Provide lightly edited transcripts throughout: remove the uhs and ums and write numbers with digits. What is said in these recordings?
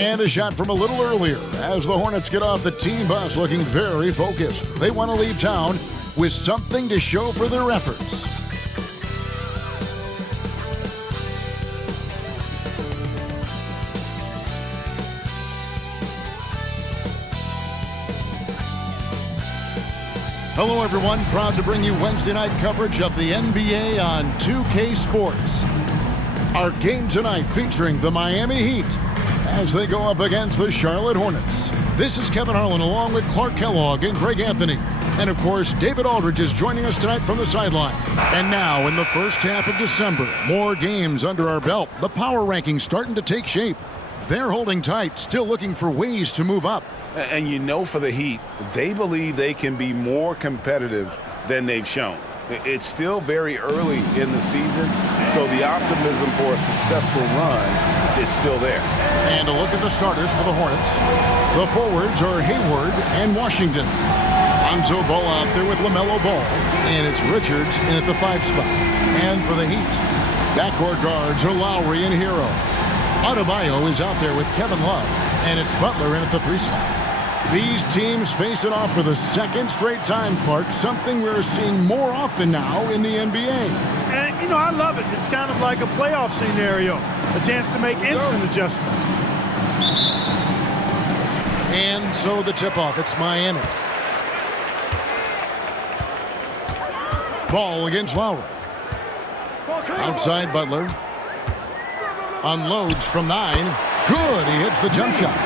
And a shot from a little earlier as the Hornets get off the team bus looking very focused. They want to leave town with something to show for their efforts. Hello, everyone. Proud to bring you Wednesday night coverage of the NBA on 2K Sports. Our game tonight featuring the Miami Heat as they go up against the Charlotte Hornets. This is Kevin Harlan along with Clark Kellogg and Greg Anthony. And, of course, David Aldridge is joining us tonight from the sideline. And now, in the first half of December, more games under our belt. The power rankings starting to take shape. They're holding tight, still looking for ways to move up. And you know, for the Heat, they believe they can be more competitive than they've shown. It's still very early in the season, so the optimism for a successful run is still there. And a look at the starters for the Hornets. The forwards are Hayward and Washington. Lonzo Ball out there with LaMelo Ball, and it's Richards in at the 5 spot. And for the Heat, backcourt guards are Lowry and Hero. Adebayo is out there with Kevin Love, and it's Butler in at the 3 spot. These teams facing off for the second straight time, Clark, something we're seeing more often now in the NBA. And, you know, I love it. It's kind of like a playoff scenario, a chance to make instant adjustments. And so the tip-off, it's Miami. Ball against Lowry. Outside Butler. Unloads from 9. Good, he hits the jump shot.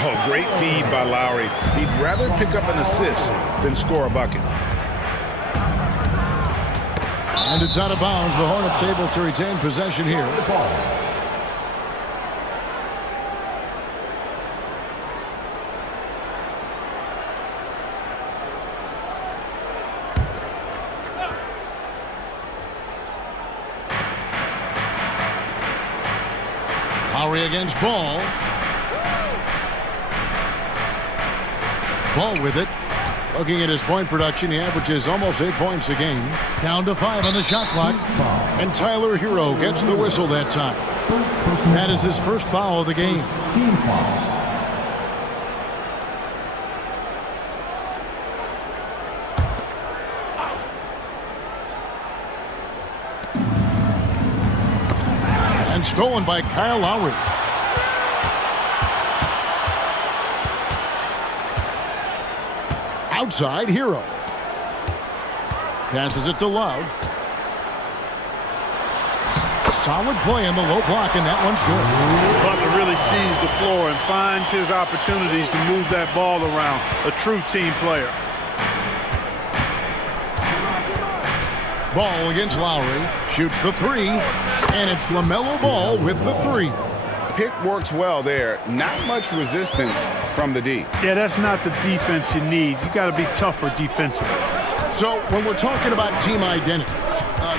Oh, great feed by Lowry. He'd rather pick up an assist than score a bucket. And it's out of bounds. The Hornets able to retain possession here. Lowry against Ball. Ball with it. Looking at his point production, he averages almost 8 points a game. Down to 5 on the shot clock. And Tyler Hero gets the whistle that time. That is his first foul of the game. Team foul. And stolen by Kyle Lowry. Outside, Hero. Passes it to Love. Solid play in the low block, and that one's good. Butler really sees the floor and finds his opportunities to move that ball around. A true team player. Ball against Lowry. Shoots the 3. And it's LaMelo Ball with the 3. Pick works well there. Not much resistance from the D. Yeah, that's not the defense you need. You got to be tougher defensively. So when we're talking about team identities,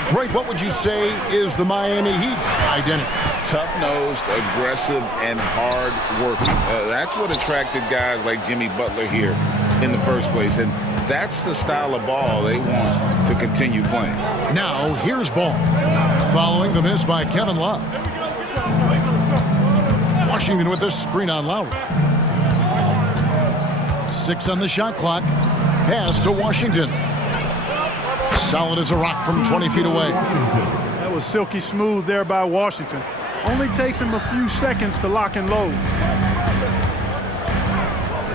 Greg, what would you say is the Miami Heat's identity? Tough-nosed, aggressive, and hard-working. That's what attracted guys like Jimmy Butler here in the first place. And that's the style of ball they want to continue playing. Now, here's Ball. Following the miss by Kevin Love. Washington with the screen on Lowry. 6 on the shot clock. Pass to Washington. Solid as a rock from 20 feet away. That was silky smooth there by Washington. Only takes him a few seconds to lock and load.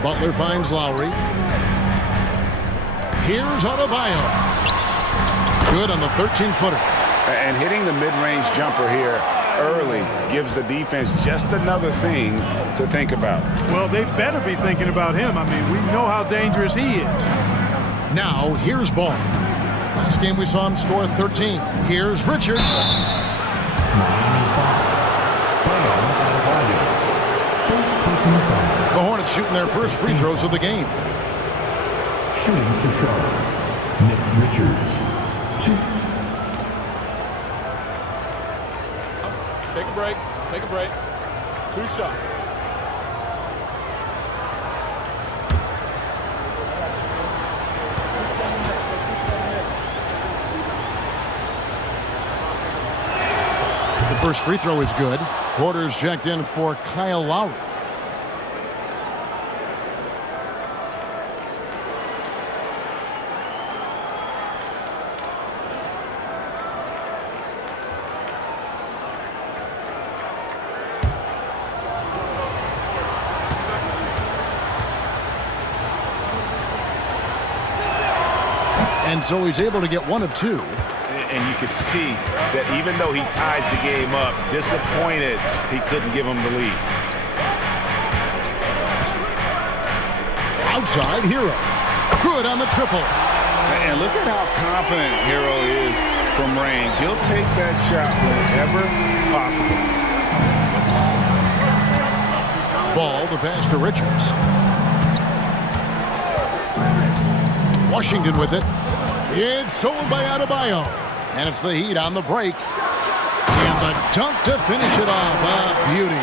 Butler finds Lowry. Here's Adebayo. Good on the 13-footer. And hitting the mid-range jumper here early gives the defense just another thing to think about. Well, they better be thinking about him. I mean, we know how dangerous he is. Now, here's Ball. Last game we saw him score 13. Here's Richards. The Hornets shooting their first free throws of the game. Shooting for Charlotte, Nick Richards. 2. Take a break. Take a break. 2 shots. The first free throw is good. Porter's checked in for Kyle Lowry. And so he's able to get one of two. And you can see that even though he ties the game up, disappointed he couldn't give him the lead. Outside, Hero. Good on the triple. And look at how confident Hero is from range. He'll take that shot whenever possible. Ball, the pass to Richards. Washington with it. It's stolen by Adebayo. And it's the Heat on the break. And the dunk to finish it off. A beauty.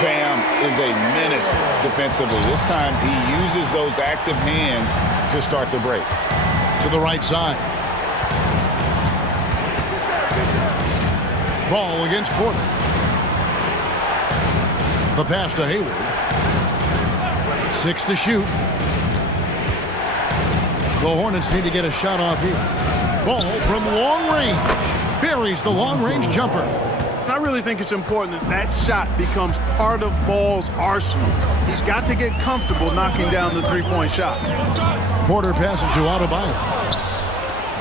Bam is a menace defensively. This time he uses those active hands to start the break. To the right side. Ball against Porter. The pass to Hayward. 6 to shoot. The Hornets need to get a shot off here. Ball from long range. Buries the long-range jumper. I really think it's important that that shot becomes part of Ball's arsenal. He's got to get comfortable knocking down the three-point shot. Porter passes to Adebayo.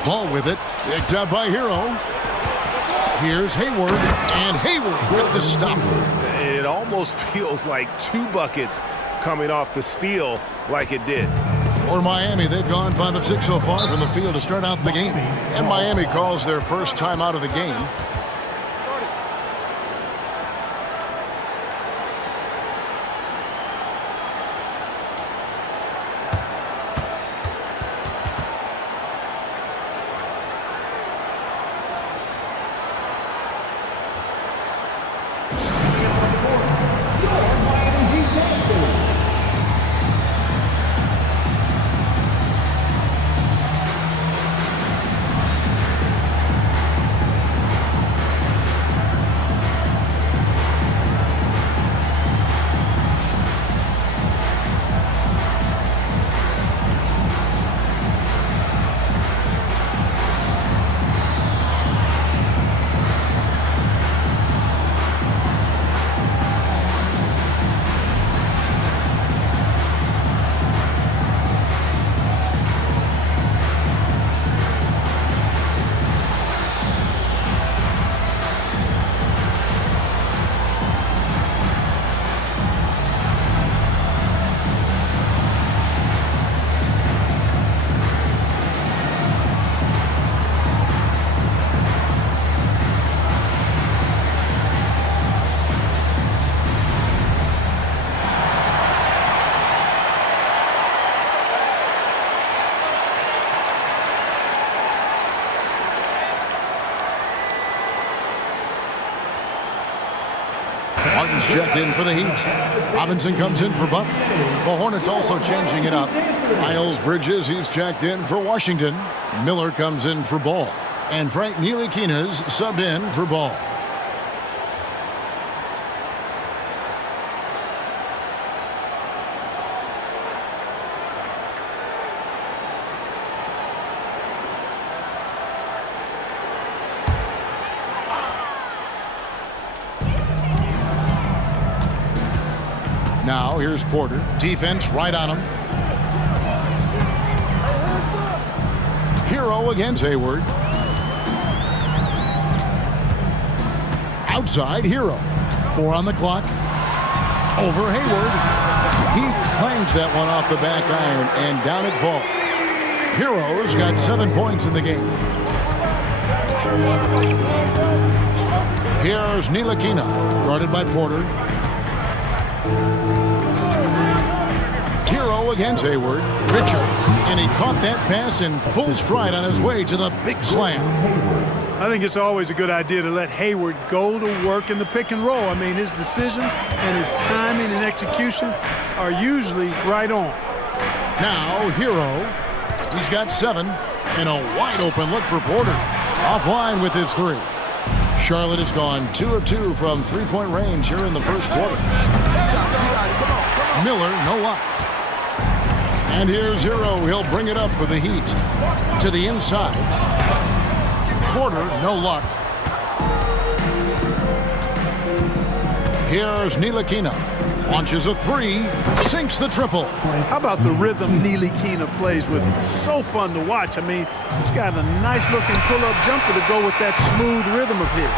Ball with it. Picked up by Hero. Here's Hayward. And Hayward with the stuff. It almost feels like 2 buckets coming off the steal like it did. For Miami, they've gone 5 of 6 so far from the field to start out the game. And Miami calls their first time out of the game. Martin's checked in for the Heat. Robinson comes in for Butler. The Hornets also changing it up. Miles Bridges, he's checked in for Washington. Miller comes in for Ball. And Frank Ntilikina's subbed in for Ball. Now, here's Porter. Defense right on him. Hero against Hayward. Outside, Hero. 4 on the clock. Over Hayward. He clangs that one off the back iron, and down it falls. Hero's got 7 points in the game. Here's Ntilikina, guarded by Porter. Hero against Hayward. Richards. And he caught that pass in full stride on his way to the big slam. I think it's always a good idea to let Hayward go to work in the pick and roll. I mean, his decisions and his timing and execution are usually right on. Now, Hero. He's got 7. And a wide open look for Porter. Offline with his 3. Charlotte has gone 2 of 2 from three-point range here in the first quarter. Miller, no luck. And here's Hero. He'll bring it up for the Heat. To the inside. Porter, no luck. Here's Ntilikina. Launches a three, sinks the triple. How about the rhythm Ntilikina plays with? So fun to watch. I mean, he's got a nice-looking pull-up jumper to go with that smooth rhythm of his.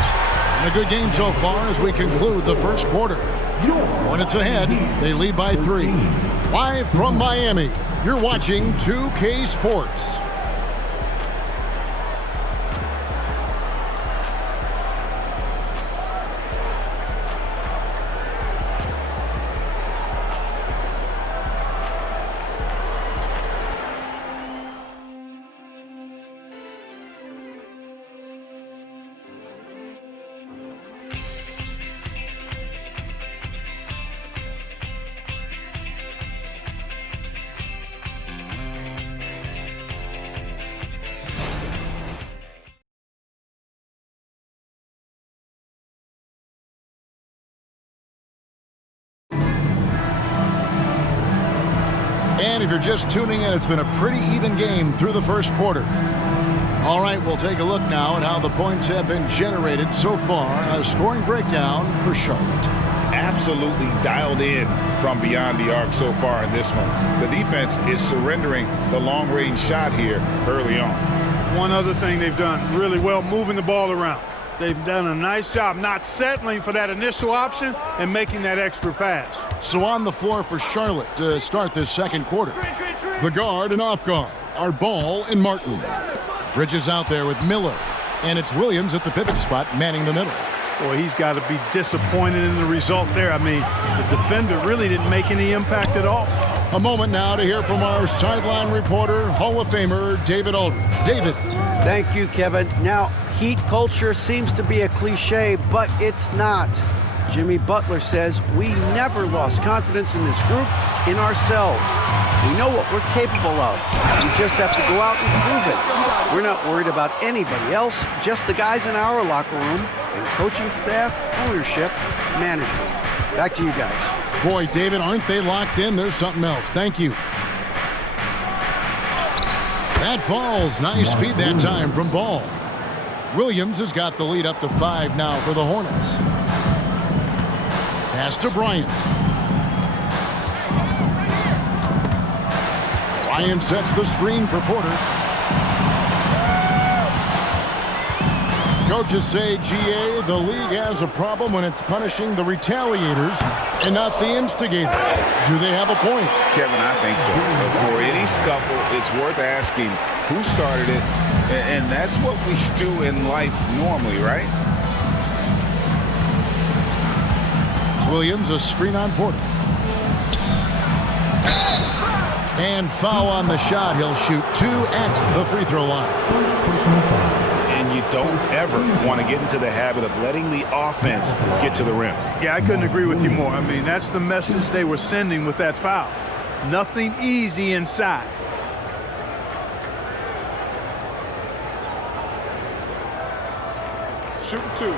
And a good game so far as we conclude the first quarter. Hornets ahead. They lead by 3. Live from Miami, you're watching 2K Sports. And if you're just tuning in, it's been a pretty even game through the first quarter. All right, we'll take a look now at how the points have been generated so far. A scoring breakdown for Charlotte. Absolutely dialed in from beyond the arc so far in this one. The defense is surrendering the long-range shot here early on. One other thing they've done really well, moving the ball around. They've done a nice job not settling for that initial option and making that extra pass. So on the floor for Charlotte to start this second quarter. The guard and off guard are Ball and Martin. Bridges out there with Miller. And it's Williams at the pivot spot manning the middle. Boy, he's got to be disappointed in the result there. I mean, the defender really didn't make any impact at all. A moment now to hear from our sideline reporter, Hall of Famer David Aldridge. David. Thank you, Kevin. Now, Heat culture seems to be a cliche, but it's not. Jimmy Butler says we never lost confidence in this group, in ourselves. We know what we're capable of. We just have to go out and prove it. We're not worried about anybody else, just the guys in our locker room and coaching staff, ownership, management. Back to you guys. Boy, David, aren't they locked in? There's something else. Thank you. That falls. Nice feed that time from Ball. Williams has got the lead up to 5 now for the Hornets. Pass to Bryant. Bryant sets the screen for Porter. Coaches say, GA, the league has a problem when it's punishing the retaliators and not the instigators. Do they have a point? Kevin, I think so. For any scuffle, it's worth asking who started it, and that's what we do in life normally, right? Williams, a screen on Porter. And foul on the shot. He'll shoot 2 at the free throw line. And you don't ever want to get into the habit of letting the offense get to the rim. Yeah, I couldn't agree with you more. I mean, that's the message they were sending with that foul. Nothing easy inside. Shooting 2.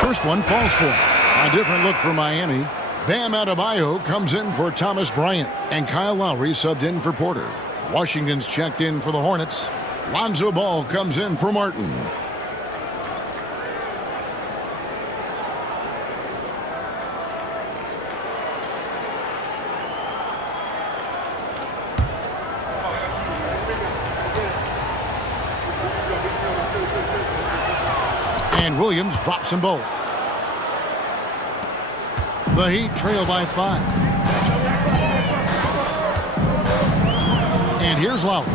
First one falls for him. A different look for Miami. Bam Adebayo comes in for Thomas Bryant. And Kyle Lowry subbed in for Porter. Washington's checked in for the Hornets. Lonzo Ball comes in for Martin. And Williams drops them both. The Heat trail by 5. And here's Lowry.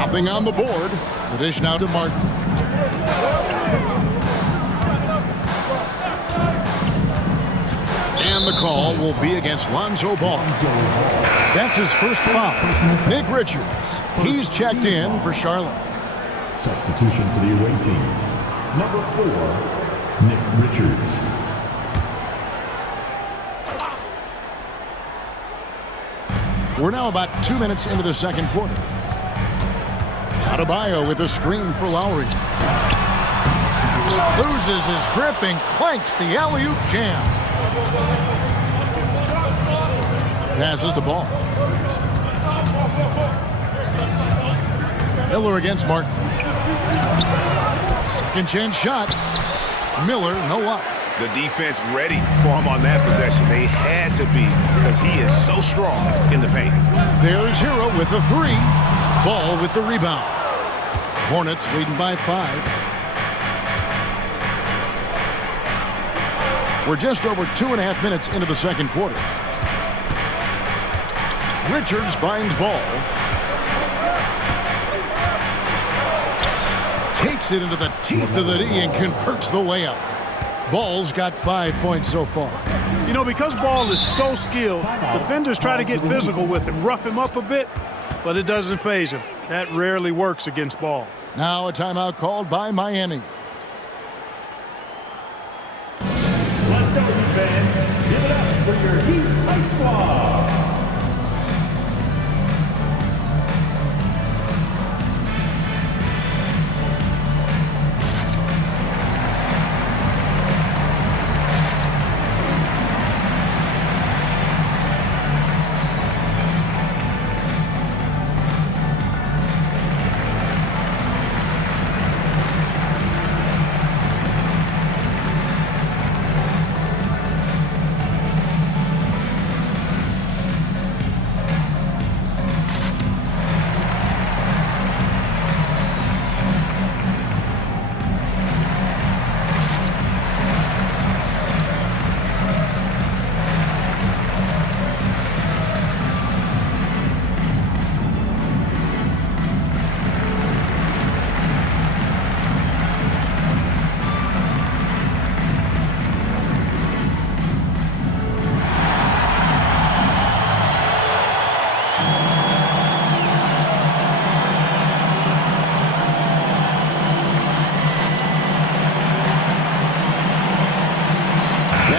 Nothing on the board. The dish now to Martin. And the call will be against Lonzo Ball. That's his first foul. Nick Richards. He's checked in for Charlotte. Substitution for the away team. Number 4, Nick Richards. We're now about 2 minutes into the second quarter. Adebayo with a screen for Lowry. Loses his grip and clanks the alley-oop jam. Passes the ball. Miller against Martin. Second chance shot. Miller, no luck. The defense ready for him on that possession. They had to be because he is so strong in the paint. There's Hero with the three. Ball with the rebound. Hornets leading by 5. We're just over 2.5 minutes into the second quarter. Richards finds Ball. Takes it into the teeth of the D and converts the layup. Ball's got 5 points so far. You know, because Ball is so skilled, defenders try to get physical with him, rough him up a bit, but it doesn't faze him. That rarely works against Ball. Now a timeout called by Miami. Let's go, defense. Give it up for your Heat Ice Squad.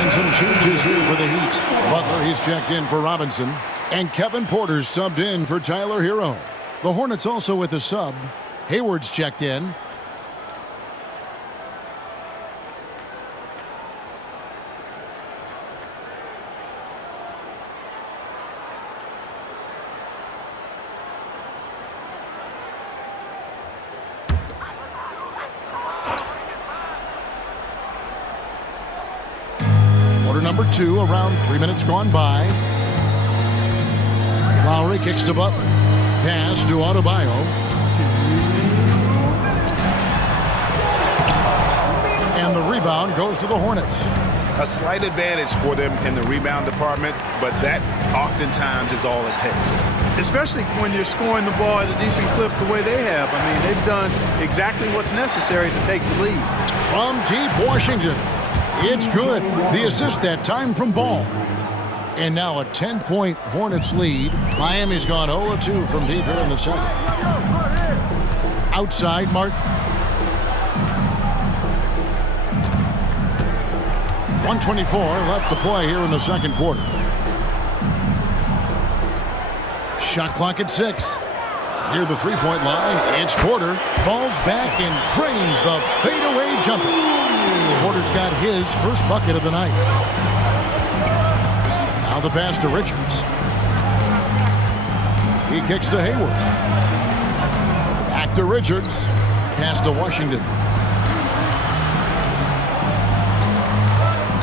Some changes here for the Heat. Butler, he's checked in for Robinson. And Kevin Porter's subbed in for Tyler Hero. The Hornets also with a sub. Hayward's checked in. Number 2, around 3 minutes gone by. Lowry kicks to Butler. Pass to Adebayo. And the rebound goes to the Hornets. A slight advantage for them in the rebound department, but that oftentimes is all it takes. Especially when you're scoring the ball at a decent clip the way they have. I mean, they've done exactly what's necessary to take the lead. From deep Washington. It's good. The assist that time from Ball. And now a 10-point Hornets lead. Miami's gone 0-2 from deep here in the second. Outside, Martin. 1:24 left to play here in the second quarter. Shot clock at 6. Near the three-point line, it's Porter. Falls back and drains the fadeaway jumper. Porter's got his first bucket of the night. Now the pass to Richards. He kicks to Hayward. Back to Richards. Pass to Washington.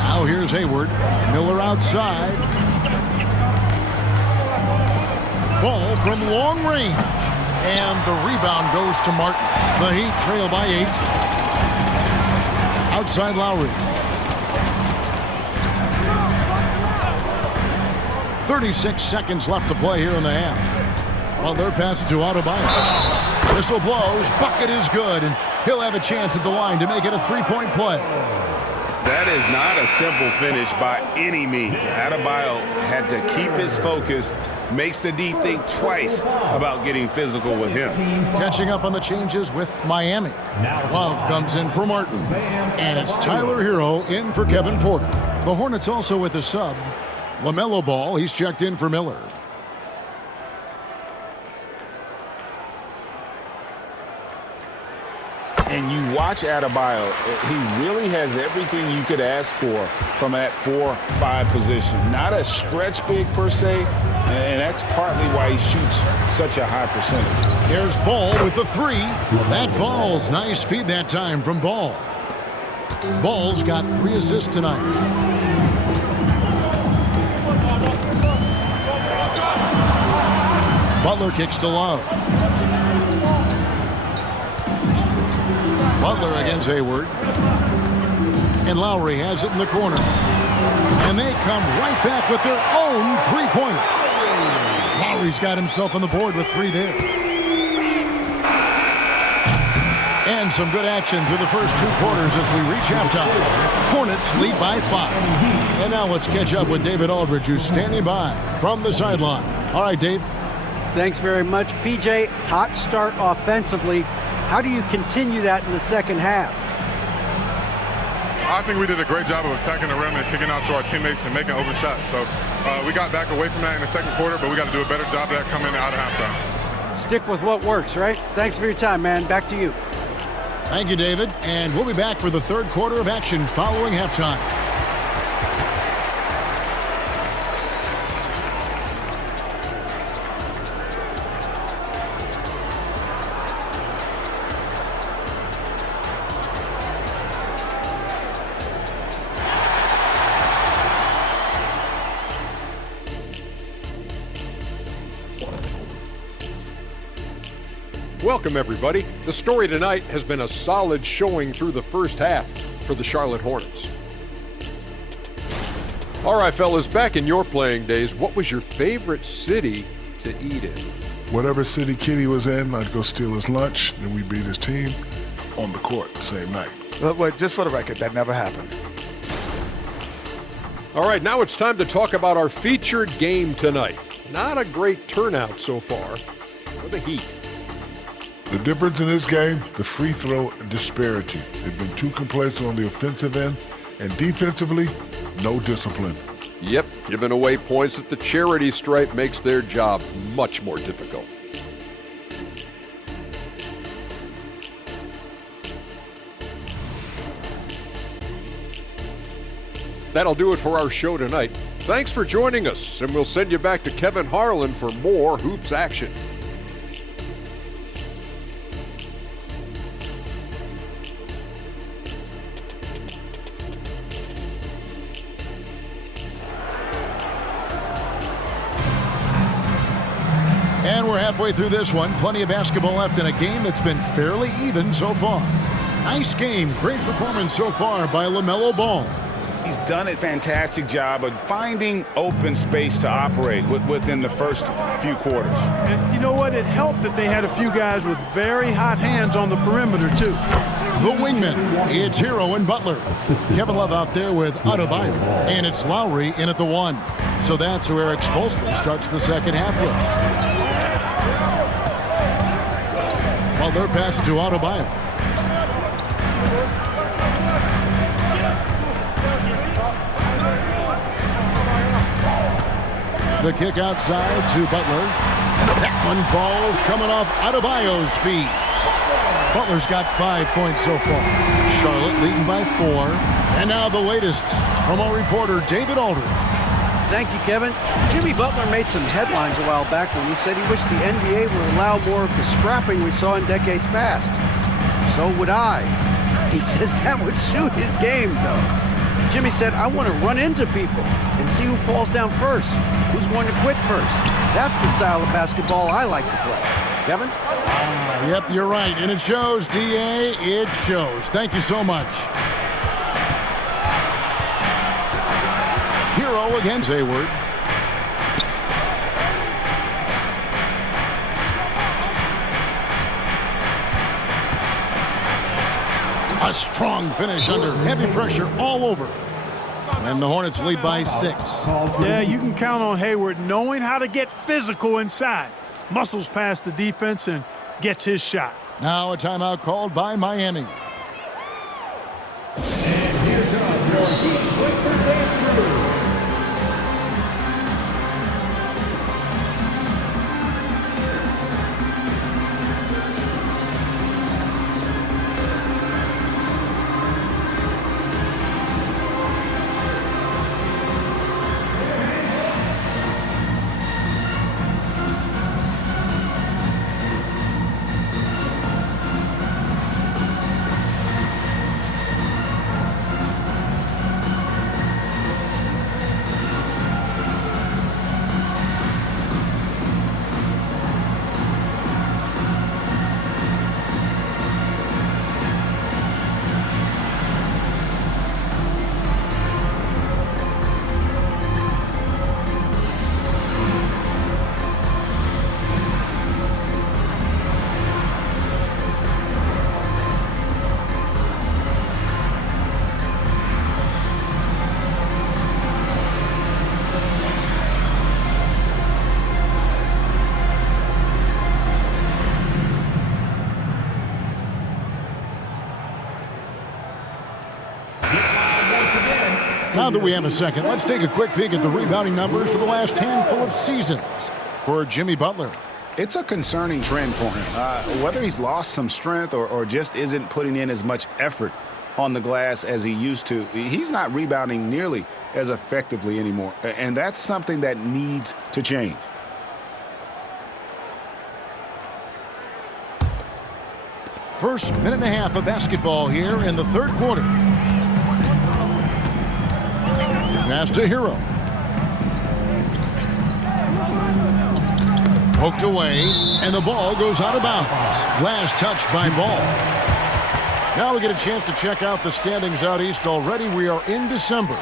Now here's Hayward. Miller outside. Ball from long range. And the rebound goes to Martin. The Heat trail by 8. Outside Lowry. 36 seconds left to play here in the half. Well, their pass to Adebayo. Whistle blows. Bucket is good. And he'll have a chance at the line to make it a three-point play. That is not a simple finish by any means. Adebayo had to keep his focus, makes the D think twice about getting physical with him. Catching up on the changes with Miami. Love comes in for Martin. And it's Tyler Hero in for Kevin Porter. The Hornets also with a sub. LaMelo Ball, he's checked in for Miller. And you watch Adebayo, he really has everything you could ask for from that 4-5 position. Not a stretch big per se, and that's partly why he shoots such a high percentage. Here's Ball with the three. That falls. Nice feed that time from Ball. Ball's got 3 assists tonight. Butler kicks to Love. Butler against Hayward. And Lowry has it in the corner. And they come right back with their own three-pointer. Lowry's got himself on the board with 3 there. And some good action through the first 2 quarters as we reach halftime. Hornets lead by 5. And now let's catch up with David Aldridge, who's standing by from the sideline. All right, Dave. Thanks very much. PJ, hot start offensively. How do you continue that in the second half? I think we did a great job of attacking the rim and kicking out to our teammates and making open shots. So we got back away from that in the second quarter, but we got to do a better job of that coming out of halftime. Stick with what works, right? Thanks for your time, man. Back to you. Thank you, David. And we'll be back for the third quarter of action following halftime. Welcome, everybody. The story tonight has been a solid showing through the first half for the Charlotte Hornets. All right, fellas, back in your playing days, what was your favorite city to eat in? Whatever city Kitty was in, I'd go steal his lunch, then we'd beat his team on the court the same night. Wait, just for the record, that never happened. All right, now it's time to talk about our featured game tonight. Not a great turnout so far for the Heat. The difference in this game, the free throw disparity. They've been too complacent on the offensive end, and defensively, no discipline. Yep, giving away points at the charity stripe makes their job much more difficult. That'll do it for our show tonight. Thanks for joining us, and we'll send you back to Kevin Harlan for more hoops action. And we're halfway through this one. Plenty of basketball left in a game that's been fairly even so far. Nice game. Great performance so far by LaMelo Ball. He's done a fantastic job of finding open space to operate within the first few quarters. And you know what? It helped that they had a few guys with very hot hands on the perimeter, too. The wingman, it's Hero and Butler. Kevin Love out there with Adebayo. And it's Lowry in at the 1. So that's who Eric Spoelstra starts the second half with. Butler passes to Adebayo. The kick outside to Butler. That one falls coming off Adebayo's feet. Butler's got 5 points so far. Charlotte leading by 4. And now the latest from our reporter, David Aldridge. Thank you, Kevin. Jimmy Butler made some headlines a while back when he said he wished the NBA would allow more of the scrapping we saw in decades past. So would I. He says that would suit his game, though. Jimmy said, I want to run into people and see who falls down first, who's going to quit first. That's the style of basketball I like to play. Kevin? Yep, you're right. And it shows, D.A., it shows. Thank you so much. Hero against Hayward. A strong finish under heavy pressure all over. And the Hornets lead by 6. Yeah, you can count on Hayward knowing how to get physical inside. Muscles past the defense and gets his shot. Now a timeout called by Miami. And here comes your Heat Breakers and Now that we have a second, let's take a quick peek at the rebounding numbers for the last handful of seasons for Jimmy Butler. It's a concerning trend for him. Whether he's lost some strength or just isn't putting in as much effort on the glass as he used to, he's not rebounding nearly as effectively anymore. And that's something that needs to change. First minute and a half of basketball here in the third quarter. Pass to Hero. Poked away, and the ball goes out of bounds. Last touch by Ball. Now we get a chance to check out the standings out east. Already we are in December.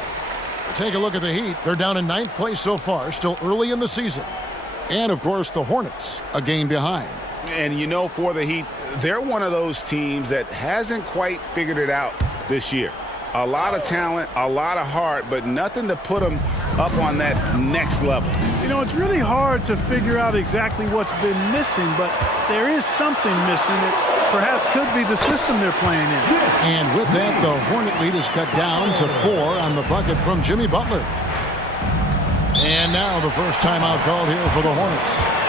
Take a look at the Heat. They're down in 9th place so far, still early in the season. And, of course, the Hornets, a game behind. And, you know, for the Heat, they're one of those teams that hasn't quite figured it out this year. A lot of talent, a lot of heart, but nothing to put them up on that next level. You know, it's really hard to figure out exactly what's been missing, but there is something missing that perhaps could be the system they're playing in. And with that, the Hornet lead is cut down to 4 on the bucket from Jimmy Butler. And now the first timeout called here for the Hornets.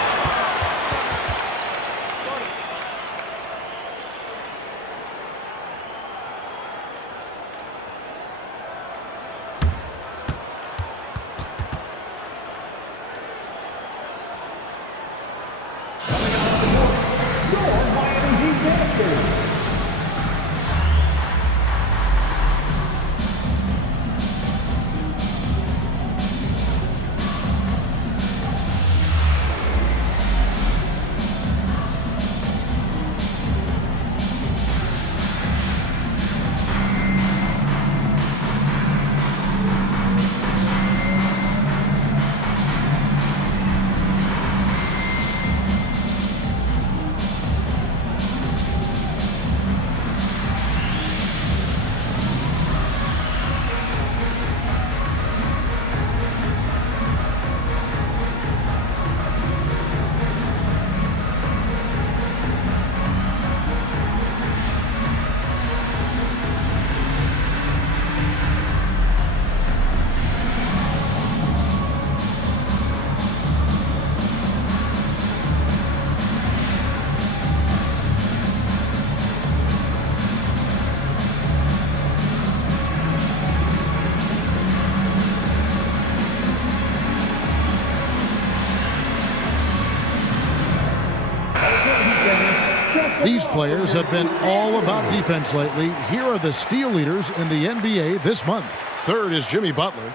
These players have been all about defense lately. Here are the steal leaders in the NBA this month. Third is Jimmy Butler.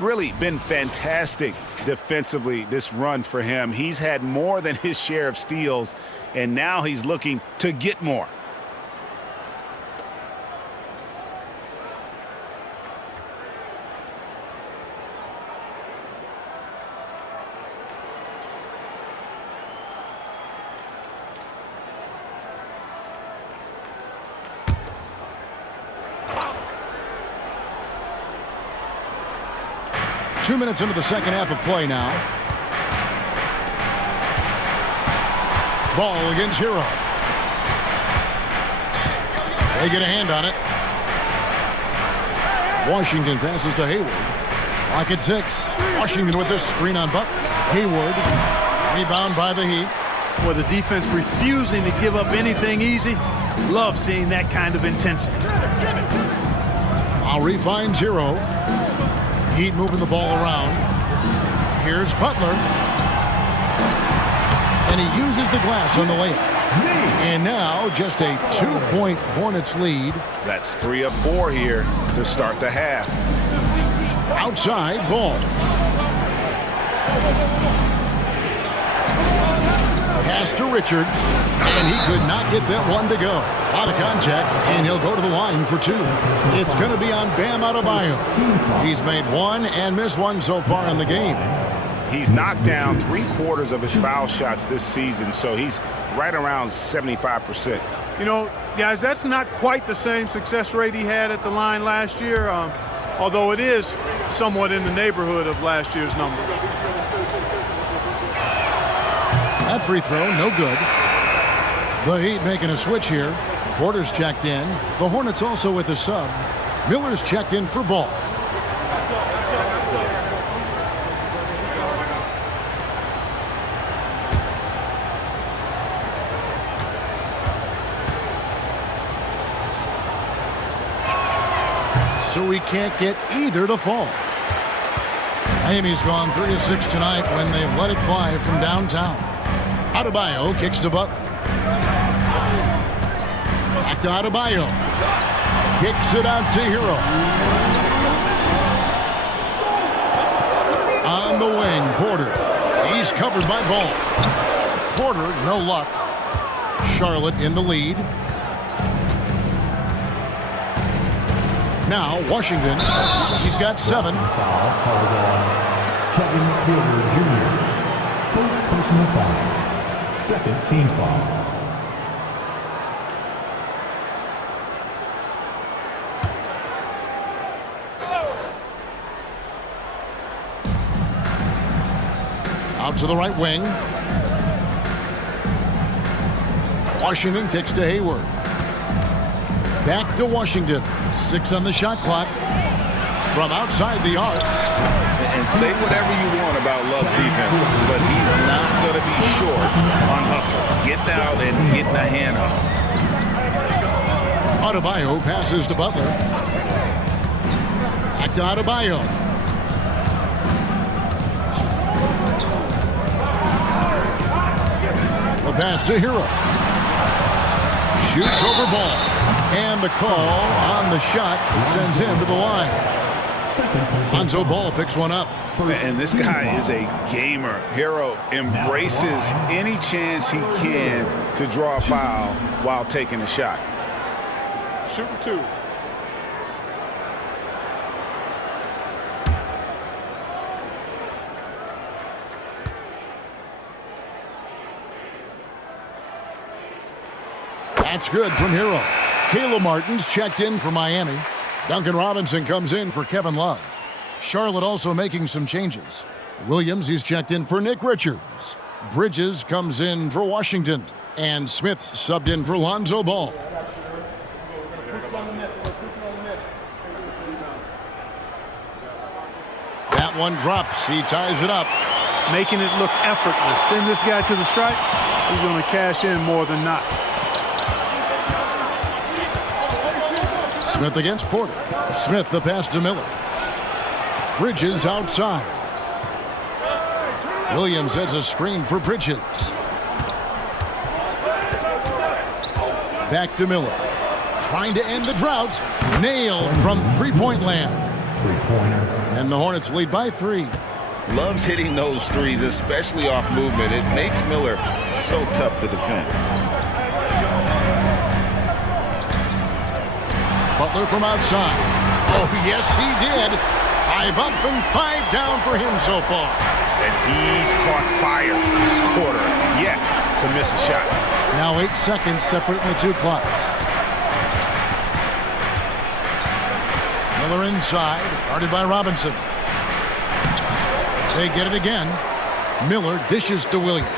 Really been fantastic defensively this run for him. He's had more than his share of steals, and now he's looking to get more. Two minutes into the second half of play now. Ball against Hero. They get a hand on it. Washington passes to Hayward. Lock at 6. Washington with this screen on Butler. Hayward. Rebound by the Heat. Well, the defense refusing to give up anything easy. Love seeing that kind of intensity. Lowry finds Hero. Heat moving the ball around. Here's Butler. And he uses the glass on the layup. And now just a 2-point Hornets lead. That's 3 of 4 here to start the half. Outside Ball. Pass to Richards. And he could not get that one to go. Out of contact, and he'll go to the line for 2. It's going to be on Bam Adebayo. He's made 1 and missed 1 so far in the game. He's knocked down 3/4 of his foul shots this season, so he's right around 75%. You know, guys, that's not quite the same success rate he had at the line last year, although it is somewhat in the neighborhood of last year's numbers. That free throw, no good. The Heat making a switch here. Porter's checked in. The Hornets also with a sub. Miller's checked in for Ball. so he can't get either to fall. Miami's gone 3 of 6 tonight when they've let it fly from downtown. Adebayo kicks to Butler. Back to Adebayo. Kicks it out to Hero. On the wing, Porter. He's covered by Ball. Porter, no luck. Charlotte in the lead. Now, Washington. He's got 7. Foul called on Kevin Porter Jr. First personal foul. Second team foul. Out to the right wing. Washington kicks to Hayward. Back to Washington. 6 on the shot clock. From outside the arc. And say whatever you want about Love's defense, but he's not going to be short on hustle. Get down and get the hand up. Adebayo passes to Butler. Back to Adebayo. The pass to Hero. Shoots over Ball. And the call on the shot sends him to the line. Lonzo Ball picks one up. And this guy is a gamer. Hero embraces any chance he can to draw a foul while taking a shot. Shooting 2. That's good from Hero. Caleb Martin's checked in for Miami. Duncan Robinson comes in for Kevin Love. Charlotte also making some changes. Williams, he's checked in for Nick Richards. Bridges comes in for Washington. And Smith subbed in for Lonzo Ball. That one drops. He ties it up. Making it look effortless. Send this guy to the stripe. He's going to cash in more than not. Smith against Porter. Smith the pass to Miller. Bridges outside. Williams has a screen for Bridges. Back to Miller. Trying to end the drought. Nailed from three-point land. Three-pointer. And the Hornets lead by 3. Loves hitting those threes, especially off movement. It makes Miller so tough to defend. Butler from outside. Oh, yes, he did. 5 up and 5 down for him so far. And he's caught fire this quarter, yet to miss a shot. Now 8 seconds separating the 2 clocks. Miller inside, guarded by Robinson. They get it again. Miller dishes to Williams.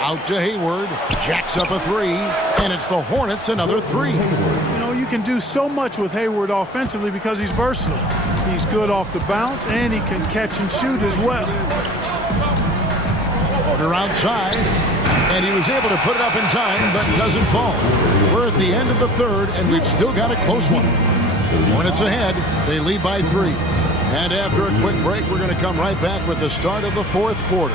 Out to Hayward, jacks up a 3, and it's the Hornets another 3. You know, you can do so much with Hayward offensively because he's versatile. He's good off the bounce, and he can catch and shoot as well. Porter outside, and he was able to put it up in time, but doesn't fall. We're at the end of the 3rd, and we've still got a close one. Hornets ahead, they lead by 3. And after a quick break, we're going to come right back with the start of the 4th quarter.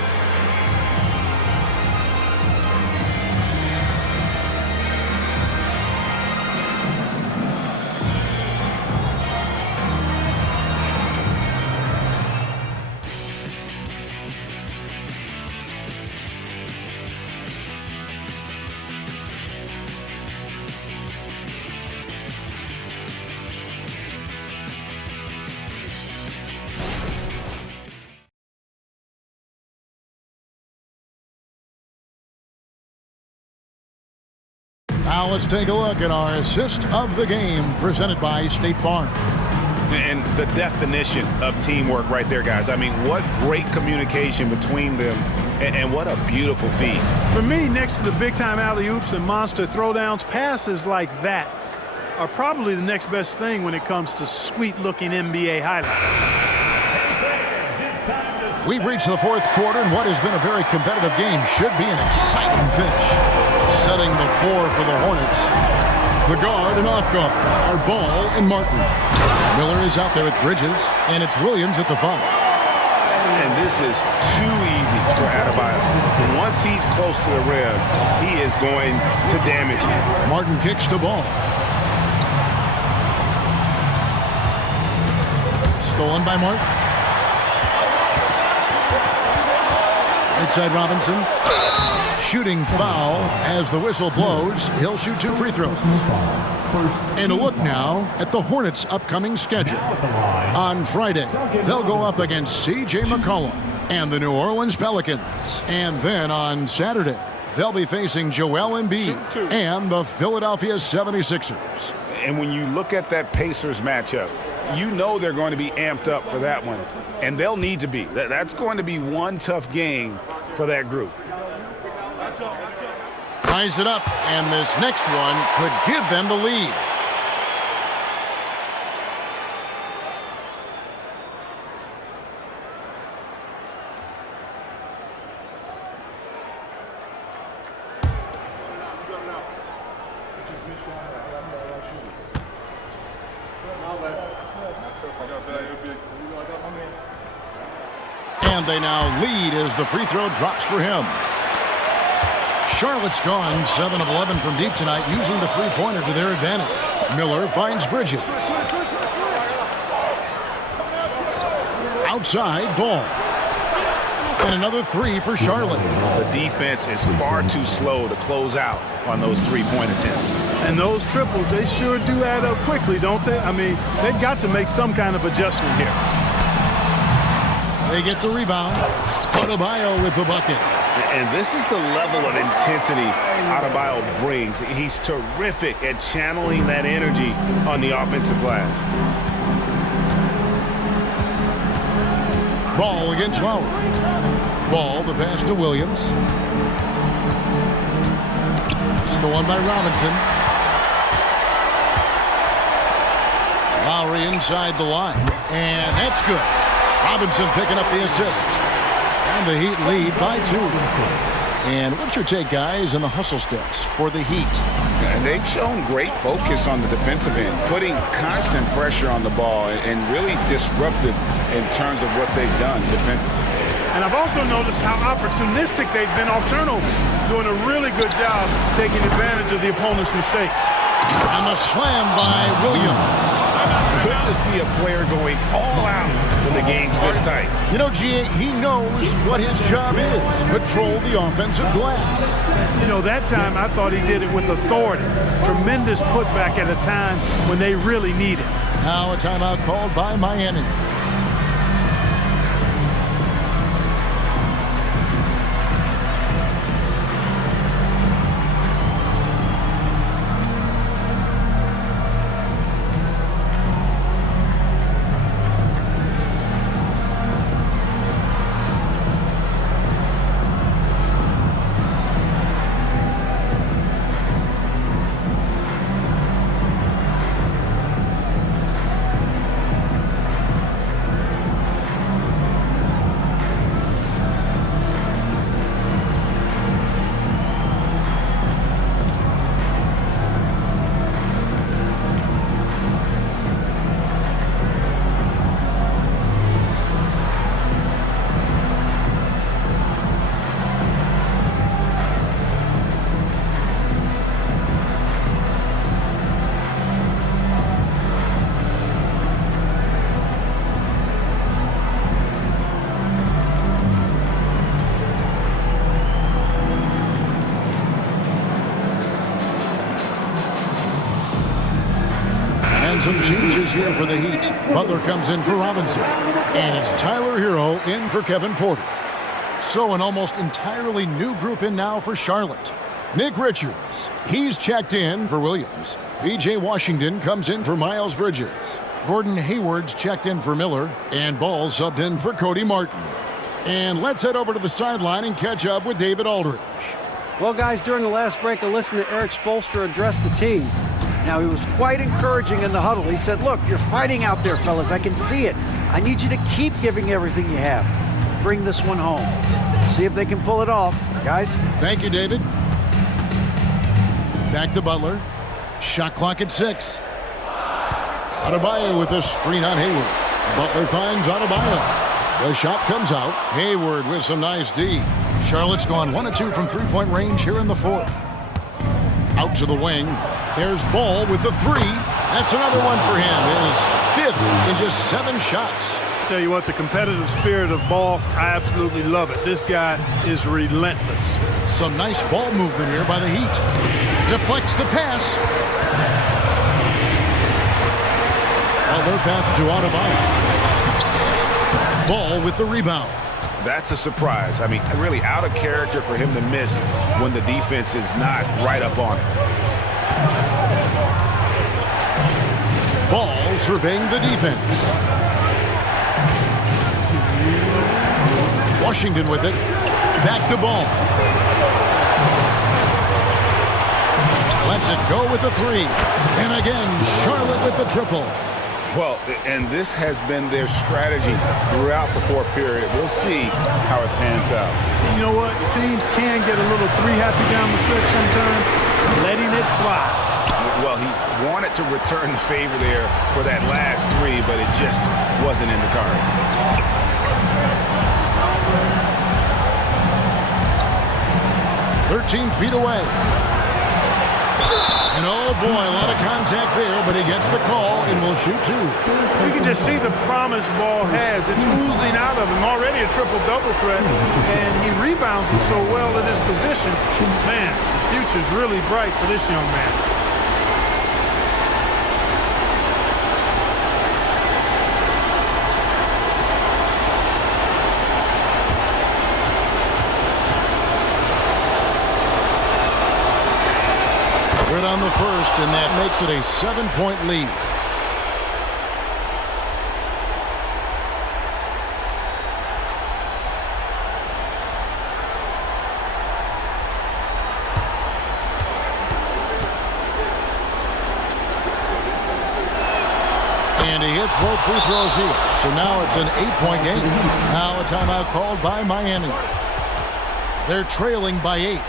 Now let's take a look at our assist of the game presented by State Farm. And the definition of teamwork right there, guys. I mean, what great communication between them, and what a beautiful feed. For me, next to the big-time alley-oops and monster throwdowns, passes like that are probably the next best thing when it comes to sweet-looking NBA highlights. We've reached the 4th quarter, and what has been a very competitive game should be an exciting finish. Setting the 4 for the Hornets. The guard and off guard are Ball and Martin. Miller is out there with Bridges, and it's Williams at the 5. And this is too easy for Adebayo. Once he's close to the rim, he is going to damage it. Martin kicks to Ball. Stolen by Martin. Right side Robinson. Shooting foul as the whistle blows. He'll shoot 2 free throws. And a look now at the Hornets' upcoming schedule. On Friday, they'll go up against C.J. McCollum and the New Orleans Pelicans. And then on Saturday, they'll be facing Joel Embiid and the Philadelphia 76ers. And when you look at that Pacers matchup, you know they're going to be amped up for that one. And they'll need to be. That's going to be one tough game for that group. Ties it up, and this next one could give them the lead. And they now lead as the free throw drops for him. Charlotte's gone 7 of 11 from deep tonight, using the three-pointer to their advantage. Miller finds Bridges. Outside, Ball. And another 3 for Charlotte. The defense is far too slow to close out on those three-point attempts. And those triples, they sure do add up quickly, don't they? I mean, they've got to make some kind of adjustment here. They get the rebound. Adebayo with the bucket. And this is the level of intensity Adebayo brings. He's terrific at channeling that energy on the offensive glass. Ball against Lowry. Ball, the pass to Williams. Stolen by Robinson. Lowry inside the line. And that's good. Robinson picking up the assist. And the Heat lead by 2. And what's your take, guys, on the hustle steps for the Heat? And they've shown great focus on the defensive end, putting constant pressure on the ball and really disruptive in terms of what they've done defensively. And I've also noticed how opportunistic they've been off turnover, doing a really good job taking advantage of the opponent's mistakes. And the slam by Williams. Good to see a player going all out when the game's this tight. You know, G.A., he knows what his job is. Control the offensive glass. You know, that time I thought he did it with authority. Tremendous putback at a time when they really need it. Now a timeout called by Miami. Some changes here for the Heat. Butler comes in for Robinson. And it's Tyler Hero in for Kevin Porter. So an almost entirely new group in now for Charlotte. Nick Richards, he's checked in for Williams. V.J. Washington comes in for Miles Bridges. Gordon Hayward's checked in for Miller. And Ball subbed in for Cody Martin. And let's head over to the sideline and catch up with David Aldridge. Well, guys, during the last break, I listened to Eric Spoelstra address the team. Now, he was quite encouraging in the huddle. He said, look, you're fighting out there, fellas. I can see it. I need you to keep giving everything you have. Bring this one home. See if they can pull it off. Guys? Thank you, David. Back to Butler. Shot clock at 6. Adebayo with the screen on Hayward. Butler finds Adebayo. The shot comes out. Hayward with some nice D. Charlotte's gone 1 of 2 from three-point range here in the fourth. Out to the wing. There's Ball with the 3. That's another one for him. His 5th in just 7 shots. Tell you what, the competitive spirit of Ball, I absolutely love it. This guy is relentless. Some nice ball movement here by the Heat. Deflects the pass. Their pass to Adebayo. Ball with the rebound. That's a surprise. I mean, really out of character for him to miss when the defense is not right up on him. Ball surveying the defense. Washington with it. Back to Ball. Lets it go with the 3. And again, Charlotte with the triple. Well, and this has been their strategy throughout the fourth period. We'll see how it pans out. You know what? Teams can get a little 3-happy down the stretch sometimes, letting it fly. Well, he wanted to return the favor there for that last 3, but it just wasn't in the cards. 13 feet away. And oh boy, a lot of contact there, but he gets the call and will shoot 2. You can just see the promise Ball has. It's oozing out of him. Already a triple-double threat, and he rebounds it so well in his position. Man, the future's really bright for this young man. Good on the first, and that makes it a 7-point lead. And he hits both free throws here. So now it's an 8-point game. Now a timeout called by Miami. They're trailing by 8.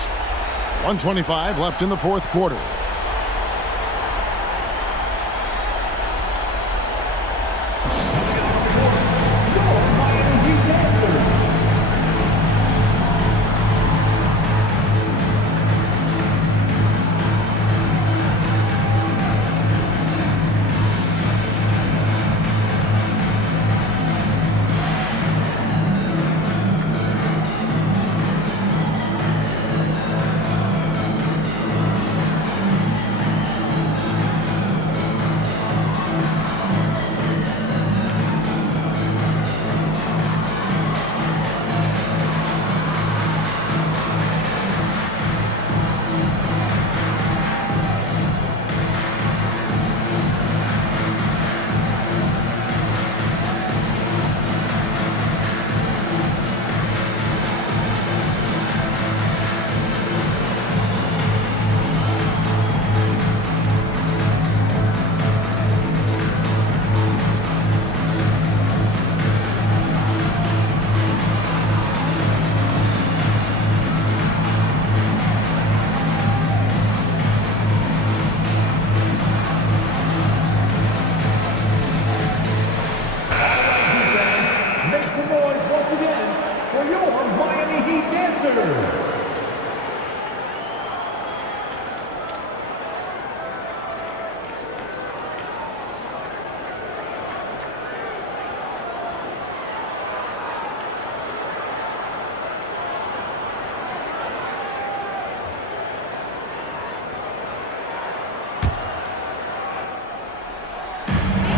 1:25 left in the fourth quarter.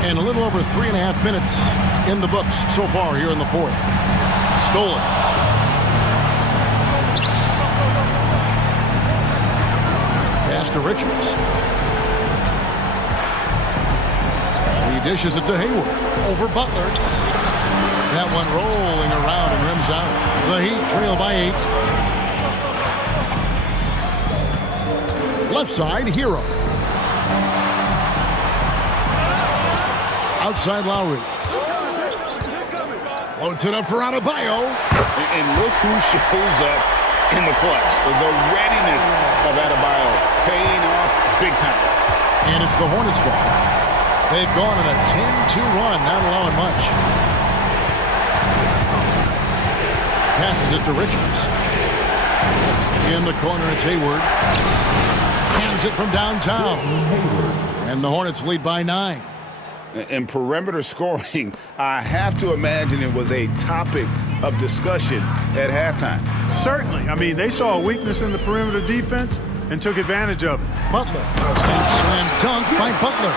And a little over 3.5 minutes in the books so far here in the fourth. Stolen. Pass to Richards. He dishes it to Hayward. Over Butler. That one rolling around and rims out. The Heat trail by 8. Left side, Hero. Outside Lowry. Floats it up for Adebayo. And look who shows up in the clutch. The readiness of Adebayo paying off big time. And it's the Hornets ball. They've gone on a 10-2 run, not allowing much. Passes it to Richards. In the corner, it's Hayward. Hands it from downtown. And the Hornets lead by 9. In perimeter scoring, I have to imagine it was a topic of discussion at halftime. Certainly. I mean, they saw a weakness in the perimeter defense and took advantage of it. Butler. And slam dunk by Butler.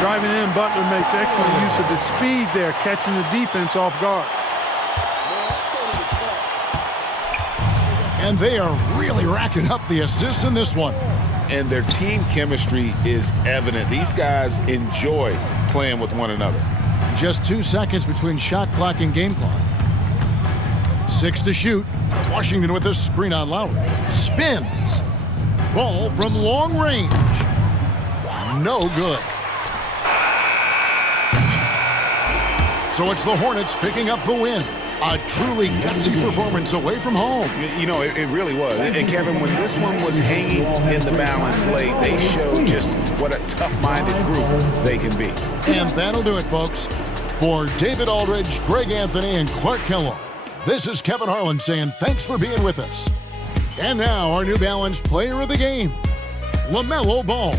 Driving in, Butler makes excellent use of his speed there, catching the defense off guard. And they are really racking up the assists in this one. And their team chemistry is evident. These guys enjoy playing with one another. Just 2 seconds between shot clock and game clock. 6 to shoot. Washington with a screen on Lowry. Spins. Ball from long range. No good. So it's the Hornets picking up the win. A truly gutsy performance away from home. You know, it really was. And Kevin, when this one was hanging in the balance late, they showed just what a tough-minded group they can be. And that'll do it, folks. For David Aldridge, Greg Anthony, and Clark Kellogg, this is Kevin Harlan saying thanks for being with us. And now our New Balance player of the game, LaMelo Ball.